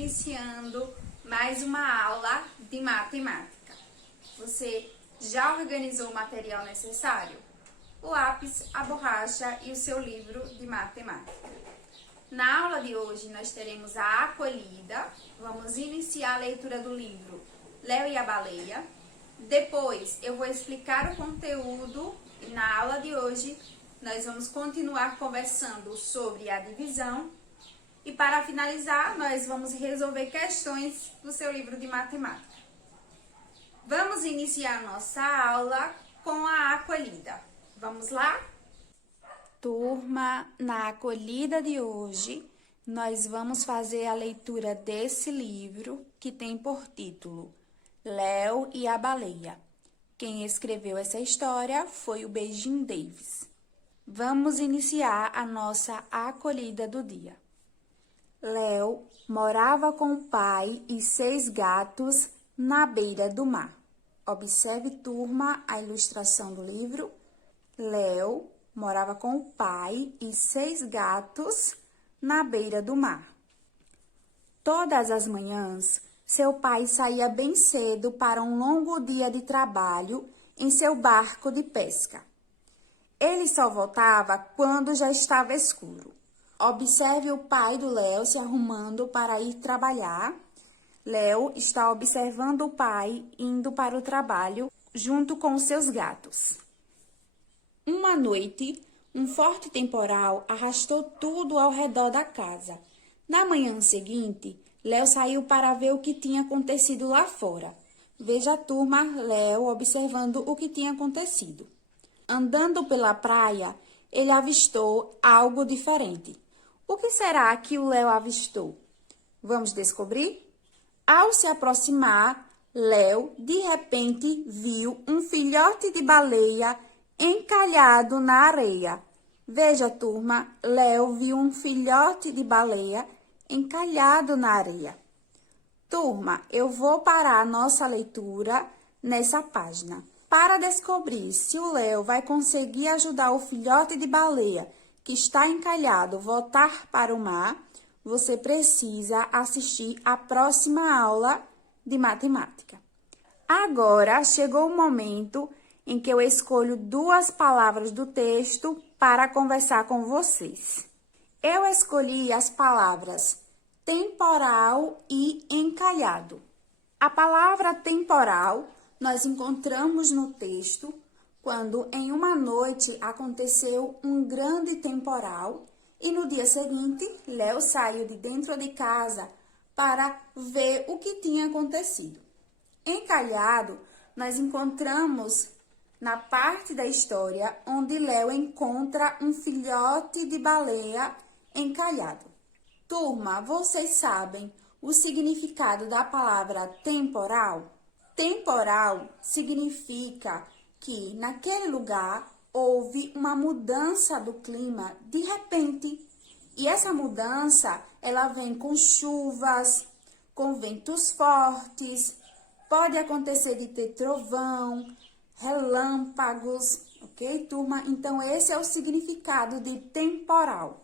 iniciando mais uma aula de matemática. Você já organizou o material necessário? O lápis, a borracha e o seu livro de matemática. Na aula de hoje nós teremos a acolhida, vamos iniciar a leitura do livro Léo e a Baleia. Depois eu vou explicar o conteúdo e na aula de hoje nós vamos continuar conversando sobre a divisão. E para finalizar, nós vamos resolver questões do seu livro de matemática. Vamos iniciar nossa aula com a acolhida. Vamos lá? Turma, na acolhida de hoje, nós vamos fazer a leitura desse livro que tem por título Léo e a Baleia. Quem escreveu essa história foi o Beijing Davis. Vamos iniciar a nossa acolhida do dia. Léo morava com o pai e 6 gatos na beira do mar. Observe, turma, a ilustração do livro. Léo morava com o pai e 6 gatos na beira do mar. Todas as manhãs, seu pai saía bem cedo para um longo dia de trabalho em seu barco de pesca. Ele só voltava quando já estava escuro. Observe o pai do Léo se arrumando para ir trabalhar. Léo está observando o pai indo para o trabalho junto com os seus gatos. Uma noite, um forte temporal arrastou tudo ao redor da casa. Na manhã seguinte, Léo saiu para ver o que tinha acontecido lá fora. Veja a turma, Léo observando o que tinha acontecido. Andando pela praia, ele avistou algo diferente. O que será que o Léo avistou? Vamos descobrir? Ao se aproximar, Léo, de repente, viu um filhote de baleia encalhado na areia. Veja, turma, Léo viu um filhote de baleia encalhado na areia. Turma, eu vou parar a nossa leitura nessa página. Para descobrir se o Léo vai conseguir ajudar o filhote de baleia que está encalhado voltar para o mar, você precisa assistir a próxima aula de matemática. Agora chegou o momento em que eu escolho 2 palavras do texto para conversar com vocês. Eu escolhi as palavras temporal e encalhado. A palavra temporal nós encontramos no texto quando em uma noite aconteceu um grande temporal e no dia seguinte Léo saiu de dentro de casa para ver o que tinha acontecido. Encalhado, nós encontramos na parte da história onde Léo encontra um filhote de baleia encalhado. Turma, vocês sabem o significado da palavra temporal? Temporal significa que naquele lugar houve uma mudança do clima de repente. E essa mudança, ela vem com chuvas, com ventos fortes, pode acontecer de ter trovão, relâmpagos, ok, turma? Então, esse é o significado de temporal.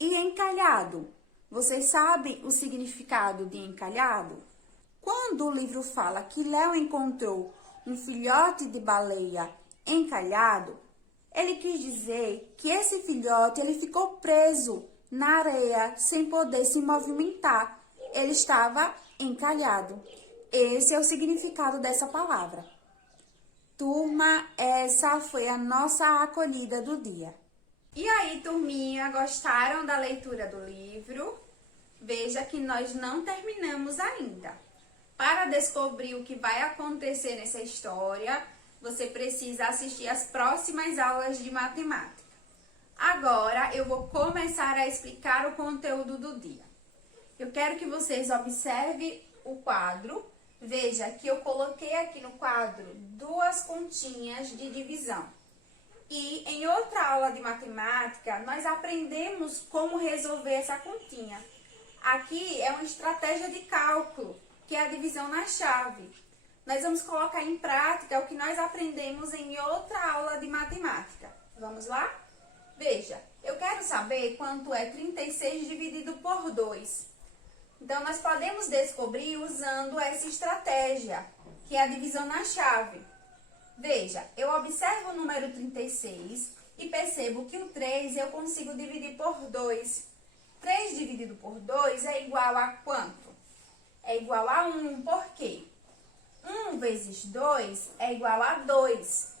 E encalhado? Vocês sabem o significado de encalhado? Quando o livro fala que Léo encontrou um filhote de baleia encalhado, ele quis dizer que esse filhote ele ficou preso na areia sem poder se movimentar. Ele estava encalhado. Esse é o significado dessa palavra. Turma, essa foi a nossa acolhida do dia. E aí, turminha, gostaram da leitura do livro? Veja que nós não terminamos ainda. Para descobrir o que vai acontecer nessa história, você precisa assistir às próximas aulas de matemática. Agora, eu vou começar a explicar o conteúdo do dia. Eu quero que vocês observem o quadro. Veja que eu coloquei aqui no quadro 2 continhas de divisão. E em outra aula de matemática, nós aprendemos como resolver essa continha. Aqui é uma estratégia de cálculo, que é a divisão na chave. Nós vamos colocar em prática o que nós aprendemos em outra aula de matemática. Vamos lá? Veja, eu quero saber quanto é 36 dividido por 2. Então, nós podemos descobrir usando essa estratégia, que é a divisão na chave. Veja, eu observo o número 36 e percebo que o 3 eu consigo dividir por 2. 3 dividido por 2 é igual a quanto? É igual a 1, por quê? 1 vezes 2 é igual a 2.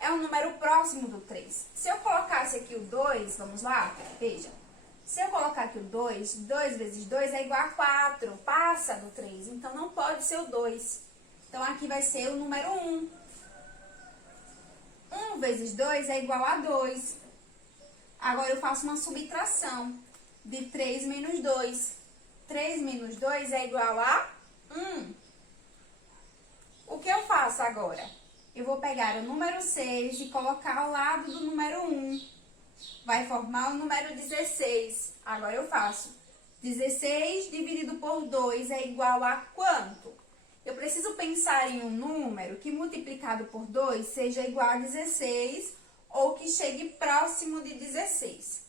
É um número próximo do 3. Se eu colocasse aqui o 2, vamos lá? Veja. Se eu colocar aqui o 2, 2 vezes 2 é igual a 4. Passa do 3, então não pode ser o 2. Então, aqui vai ser o número 1. 1 vezes 2 é igual a 2. Agora, eu faço uma subtração de 3 menos 2. 3 menos 2 é igual a 1. O que eu faço agora? Eu vou pegar o número 6 e colocar ao lado do número 1. Vai formar o número 16. Agora eu faço 16 dividido por 2 é igual a quanto? Eu preciso pensar em um número que multiplicado por 2 seja igual a 16 ou que chegue próximo de 16.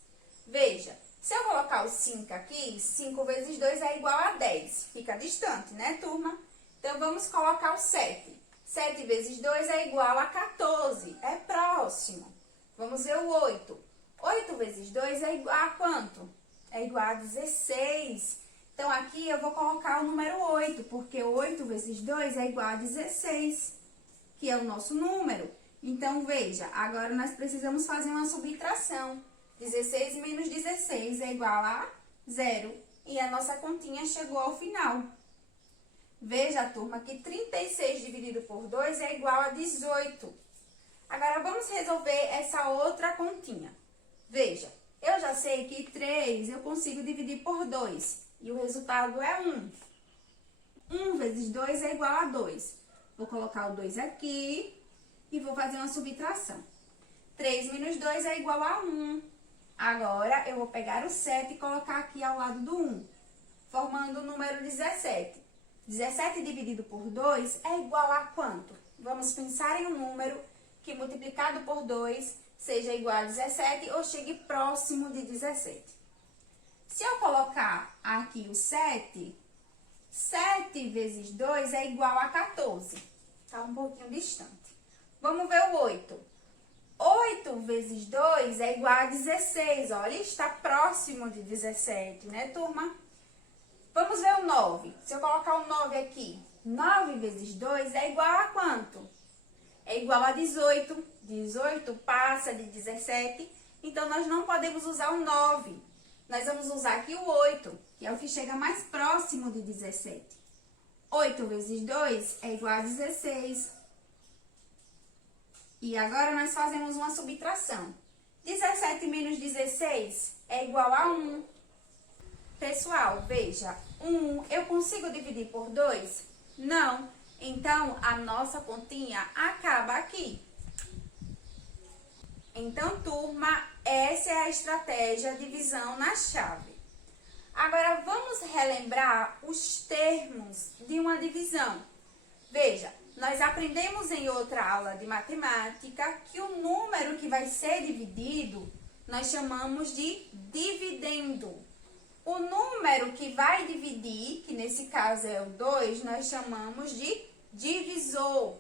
Veja, se eu colocar o 5 aqui, 5 vezes 2 é igual a 10. Fica distante, né, turma? Então, vamos colocar o 7. 7 vezes 2 é igual a 14. É próximo. Vamos ver o 8. 8 vezes 2 é igual a quanto? É igual a 16. Então, aqui eu vou colocar o número 8, porque 8 vezes 2 é igual a 16, que é o nosso número. Então, veja, agora nós precisamos fazer uma subtração. 16 menos 16 é igual a 0. E a nossa continha chegou ao final. Veja, turma, que 36 dividido por 2 é igual a 18. Agora, vamos resolver essa outra continha. Veja, eu já sei que 3 eu consigo dividir por 2. E o resultado é 1. 1 vezes 2 é igual a 2. Vou colocar o 2 aqui e vou fazer uma subtração. 3 menos 2 é igual a 1. Agora, eu vou pegar o 7 e colocar aqui ao lado do 1, formando o número 17. 17 dividido por 2 é igual a quanto? Vamos pensar em um número que multiplicado por 2 seja igual a 17 ou chegue próximo de 17. Se eu colocar aqui o 7, 7 vezes 2 é igual a 14. Está um pouquinho distante. Vamos ver o 8. 8 vezes 2 é igual a 16. Olha, está próximo de 17, né, turma? Vamos ver o 9. Se eu colocar o 9 aqui, 9 vezes 2 é igual a quanto? É igual a 18. 18 passa de 17, então nós não podemos usar o 9. Nós vamos usar aqui o 8, que é o que chega mais próximo de 17. 8 vezes 2 é igual a 16. E agora nós fazemos uma subtração. 17 menos 16 é igual a 1. Pessoal, veja, 1 eu consigo dividir por 2? Não. Então, a nossa continha acaba aqui. Então, turma, essa é a estratégia divisão na chave. Agora, vamos relembrar os termos de uma divisão. Veja, nós aprendemos em outra aula de matemática que o número que vai ser dividido, nós chamamos de dividendo. O número que vai dividir, que nesse caso é o 2, nós chamamos de divisor.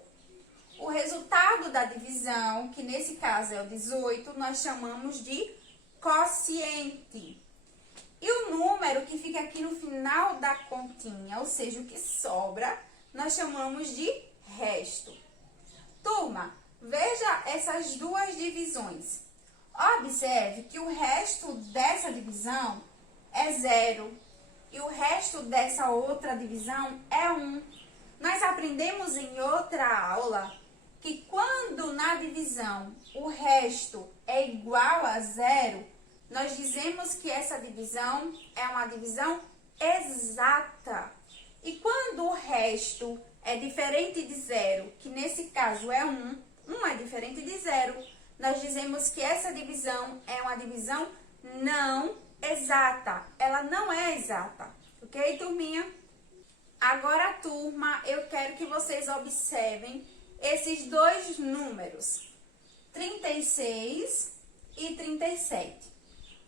O resultado da divisão, que nesse caso é o 18, nós chamamos de quociente. E o número que fica aqui no final da continha, ou seja, o que sobra, nós chamamos de resto. Turma, veja essas duas divisões. Observe que o resto dessa divisão é 0 e o resto dessa outra divisão é 1. Nós aprendemos em outra aula que quando na divisão o resto é igual a 0, nós dizemos que essa divisão é uma divisão exata. E quando o resto é diferente de 0, que nesse caso é 1, 1 é diferente de 0, nós dizemos que essa divisão é uma divisão não exata. Ela não é exata. Ok, turminha? Agora, turma, eu quero que vocês observem esses dois números, 36 e 37.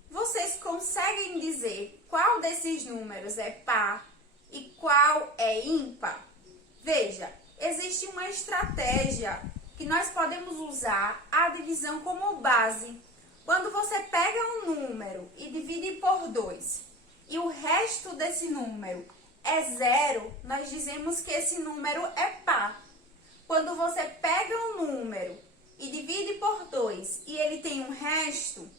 Vocês conseguem dizer qual desses números é par e qual é ímpar? Veja, existe uma estratégia que nós podemos usar a divisão como base. Quando você pega um número e divide por 2 e o resto desse número é 0, nós dizemos que esse número é par. Quando você pega um número e divide por 2 e ele tem um resto,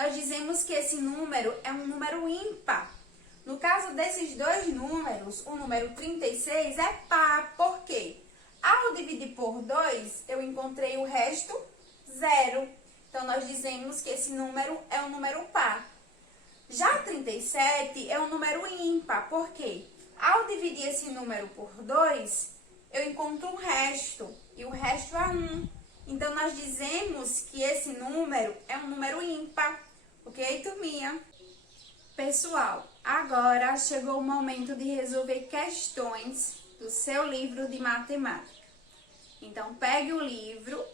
nós dizemos que esse número é um número ímpar. No caso desses dois números, o número 36 é par. Por quê? Ao dividir por 2, eu encontrei o resto 0. Então, nós dizemos que esse número é um número par. Já 37 é um número ímpar. Por quê? Ao dividir esse número por 2, eu encontro um resto. E o resto é 1. Então, nós dizemos que esse número é um número ímpar. Ok, turminha? Pessoal, agora chegou o momento de resolver questões do seu livro de matemática. Então, pegue o livro,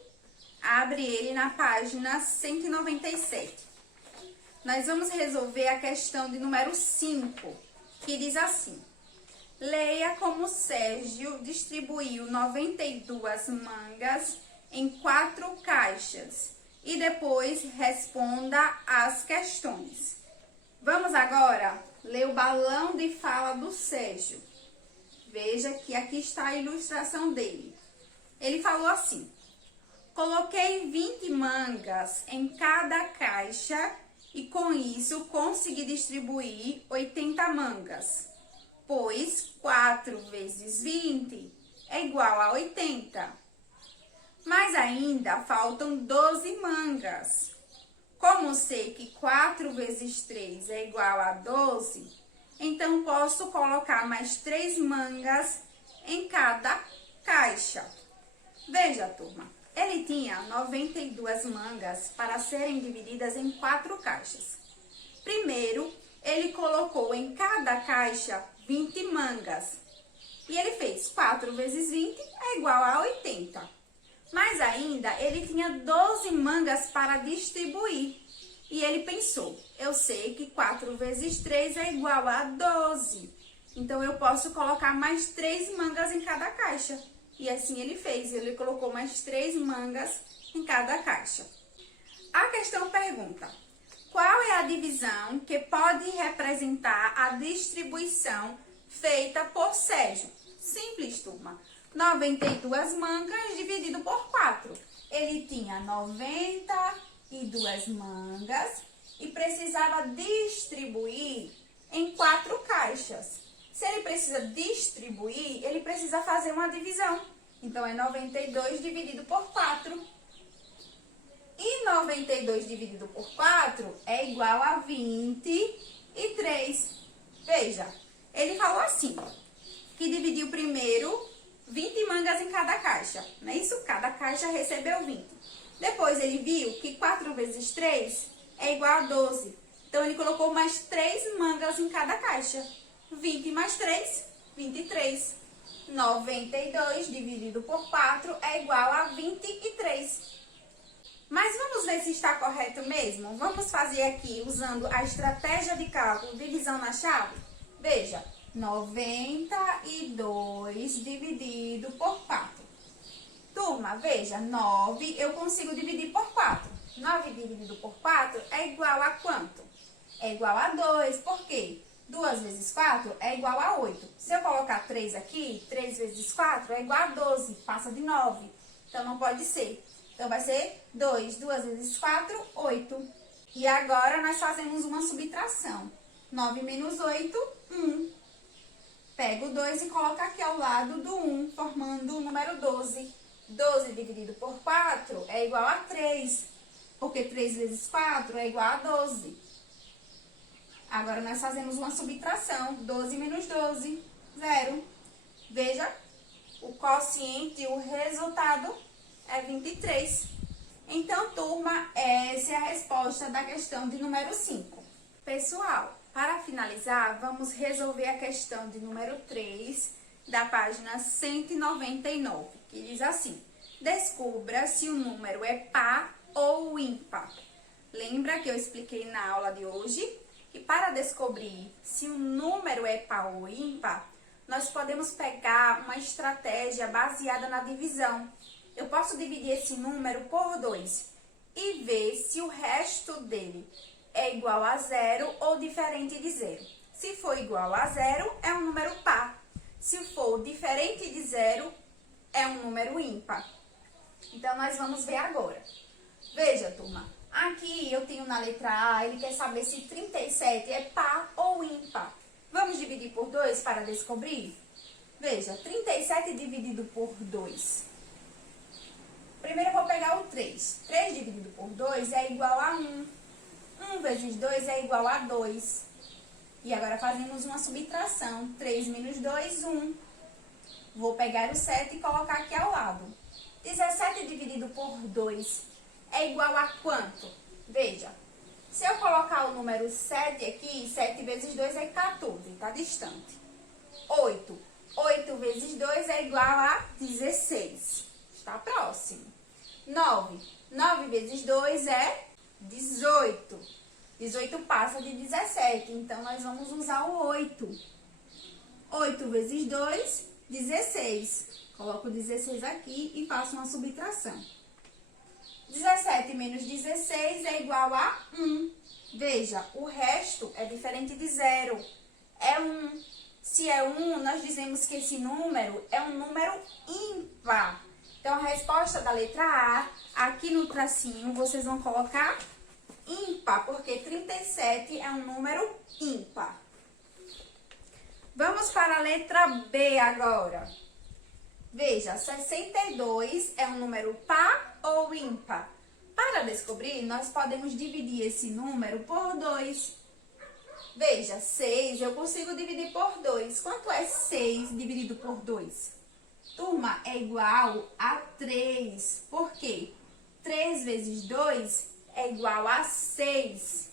abre ele na página 197. Nós vamos resolver a questão de número 5, que diz assim: leia como Sérgio distribuiu 92 mangas em 4 caixas e depois responda as questões. Vamos agora ler o balão de fala do Sérgio. Veja que aqui está a ilustração dele. Ele falou assim: coloquei 20 mangas em cada caixa e com isso consegui distribuir 80 mangas, pois 4 vezes 20 é igual a 80. Mas ainda faltam 12 mangas. Como sei que 4 vezes 3 é igual a 12, então posso colocar mais 3 mangas em cada caixa. Veja, turma, ele tinha 92 mangas para serem divididas em 4 caixas. Primeiro, ele colocou em cada caixa 20 mangas. E ele fez 4 vezes 20 é igual a 80. Mas ainda ele tinha 12 mangas para distribuir. E ele pensou: eu sei que 4 vezes 3 é igual a 12. Então, eu posso colocar mais 3 mangas em cada caixa. E assim ele fez. Ele colocou mais 3 mangas em cada caixa. A questão pergunta: qual é a divisão que pode representar a distribuição feita por Sérgio? Simples, turma. 92 mangas dividido por 4. Ele tinha 92 mangas e precisava distribuir em 4 caixas. Se ele precisa distribuir, ele precisa fazer uma divisão. Então, é 92 dividido por 4. E 92 dividido por 4 é igual a 23. Veja, ele falou assim, que dividiu primeiro 20 mangas em cada caixa, não é isso? Cada caixa recebeu 20. Depois ele viu que 4 vezes 3 é igual a 12. Então, ele colocou mais 3 mangas em cada caixa. 20 mais 3, 23. 92 dividido por 4 é igual a 23. Mas vamos ver se está correto mesmo? Vamos fazer aqui usando a estratégia de cálculo divisão na chave? Veja. 92 dividido por 4. Turma, veja, 9 eu consigo dividir por 4. 9 dividido por 4 é igual a quanto? É igual a 2. Por quê? 2 vezes 4 é igual a 8. Se eu colocar 3 aqui, 3 vezes 4 é igual a 12. Passa de 9. Então, não pode ser. Então, vai ser 2. 2 vezes 4, 8. E agora, nós fazemos uma subtração. 9 menos 8, 1. Pego o 2 e coloco aqui ao lado do 1, formando o número 12. 12 dividido por 4 é igual a 3, porque 3 vezes 4 é igual a 12. Agora, nós fazemos uma subtração. 12 menos 12, 0. Veja, o quociente, o resultado é 23. Então, turma, essa é a resposta da questão de número 5. Pessoal, para finalizar, vamos resolver a questão de número 3, da página 199, que diz assim: descubra se o número é par ou ímpar. Lembra que eu expliquei na aula de hoje? que para descobrir se o número é par ou ímpar, nós podemos pegar uma estratégia baseada na divisão. Eu posso dividir esse número por 2 e ver se o resto dele é igual a 0 ou diferente de 0. Se for igual a 0, é um número par. Se for diferente de 0, é um número ímpar. Então, nós vamos ver agora. Veja, turma, aqui eu tenho na letra A, ele quer saber se 37 é par ou ímpar. Vamos dividir por 2 para descobrir? Veja, 37 dividido por 2. Primeiro eu vou pegar o 3. 3 dividido por 2 é igual a 1. 1 vezes 2 é igual a 2. E agora fazemos uma subtração. 3 menos 2, 1. Vou pegar o 7 e colocar aqui ao lado. 17 dividido por 2 é igual a quanto? Veja, se eu colocar o número 7 aqui, 7 vezes 2 é 14, está distante. 8. 8 vezes 2 é igual a 16, está próximo. 9. 9 vezes 2 é 18. 18 passa de 17, então nós vamos usar o 8. 8 vezes 2, 16. Coloco 16 aqui e faço uma subtração. 17 menos 16 é igual a 1. Veja, o resto é diferente de 0. É 1. Se é 1, nós dizemos que esse número é um número ímpar. Então, a resposta da letra A, aqui no tracinho, vocês vão colocar ímpar, porque 37 é um número ímpar. Vamos para a letra B agora. Veja, 62 é um número par ou ímpar? Para descobrir, nós podemos dividir esse número por 2. Veja, 6 eu consigo dividir por 2. Quanto é 6 dividido por 2? Turma, é igual a 3. Por quê? 3 vezes 2 é igual a 6.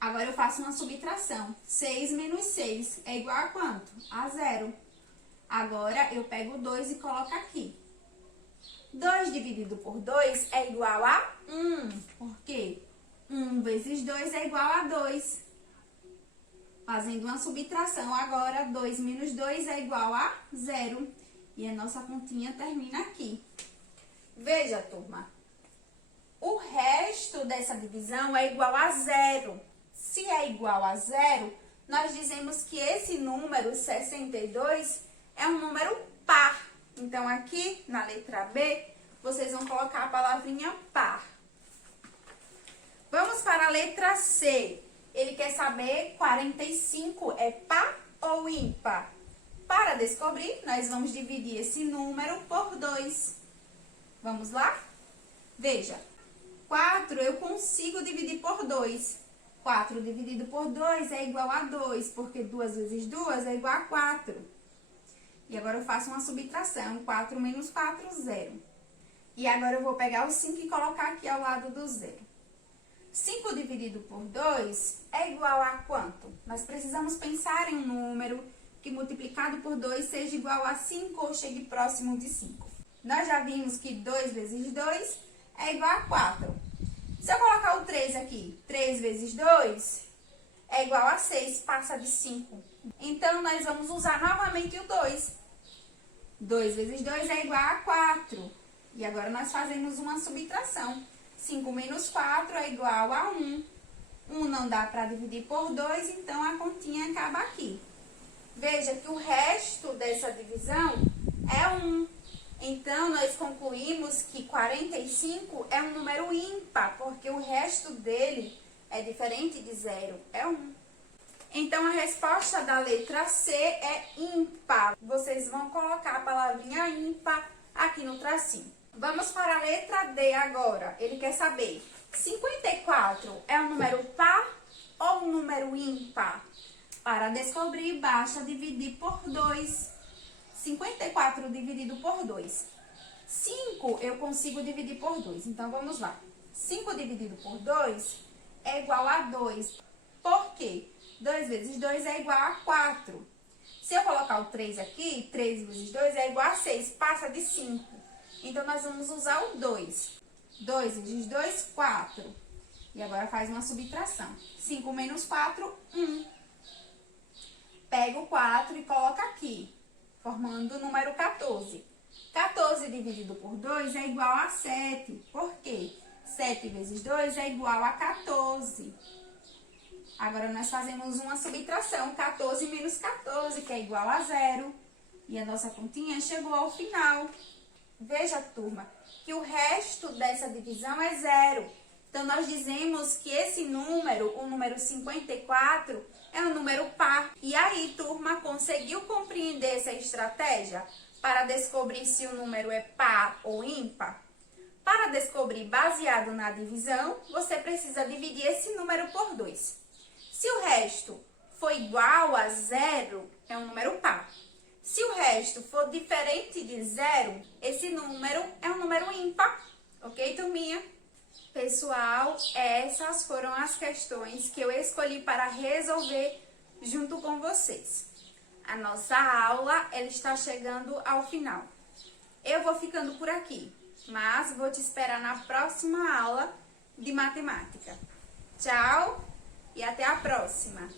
Agora eu faço uma subtração. 6 menos 6 é igual a quanto? A 0. Agora, eu pego 2 e coloco aqui. 2 dividido por 2 é igual a 1. Por quê? 1 vezes 2 é igual a 2. Fazendo uma subtração agora, 2 menos 2 é igual a 0. E a nossa continha termina aqui. Veja, turma. O resto dessa divisão é igual a 0. Se é igual a 0, nós dizemos que esse número, 62, é um número par. Então, aqui na letra B, vocês vão colocar a palavrinha par. Vamos para a letra C. Ele quer saber 45 é par ou ímpar? Para descobrir, nós vamos dividir esse número por 2. Vamos lá? Veja, 4 eu consigo dividir por 2. 4 dividido por 2 é igual a 2, porque 2 vezes 2 é igual a 4. E agora eu faço uma subtração. 4 menos 4, 0. E agora eu vou pegar o 5 e colocar aqui ao lado do 0. 5 dividido por 2 é igual a quanto? Nós precisamos pensar em um número que multiplicado por 2 seja igual a 5 ou chegue próximo de 5. Nós já vimos que 2 vezes 2 é igual a 4. Se eu colocar o 3 aqui, 3 vezes 2 é igual a 6, passa de 5. Então, nós vamos usar novamente o 2. 2 vezes 2 é igual a 4. E agora nós fazemos uma subtração. 5 menos 4 é igual a 1. 1 não dá para dividir por 2, então a continha acaba aqui. Veja que o resto dessa divisão é 1. Então, nós concluímos que 45 é um número ímpar, porque o resto dele é diferente de 0, é 1. Então, a resposta da letra C é ímpar. Vocês vão colocar a palavrinha ímpar aqui no tracinho. Vamos para a letra D agora. Ele quer saber, 54 é um número par ou um número ímpar? Para descobrir, basta dividir por 2. 54 dividido por 2. 5 eu consigo dividir por 2. Então, vamos lá. 5 dividido por 2 é igual a 2. Por quê? 2 vezes 2 é igual a 4. Se eu colocar o 3 aqui, 3 vezes 2 é igual a 6. Passa de 5. Então, nós vamos usar o 2. 2 vezes 2, 4. E agora faz uma subtração. 5 menos 4, 1. Pega o 4 e coloca aqui, formando o número 14. 14 dividido por 2 é igual a 7. Por quê? 7 vezes 2 é igual a 14. Agora, nós fazemos uma subtração. 14 menos 14, que é igual a 0. E a nossa continha chegou ao final. Veja, turma, que o resto dessa divisão é 0. Então, nós dizemos que esse número, o número 54, é um número par. E aí, turma, conseguiu compreender essa estratégia para descobrir se o número é par ou ímpar? Para descobrir baseado na divisão, você precisa dividir esse número por 2. Se o resto for igual a 0, é um número par. Se o resto for diferente de 0, esse número é um número ímpar. Ok, turminha? Pessoal, essas foram as questões que eu escolhi para resolver junto com vocês. A nossa aula, ela está chegando ao final. Eu vou ficando por aqui, mas vou te esperar na próxima aula de matemática. Tchau e até a próxima!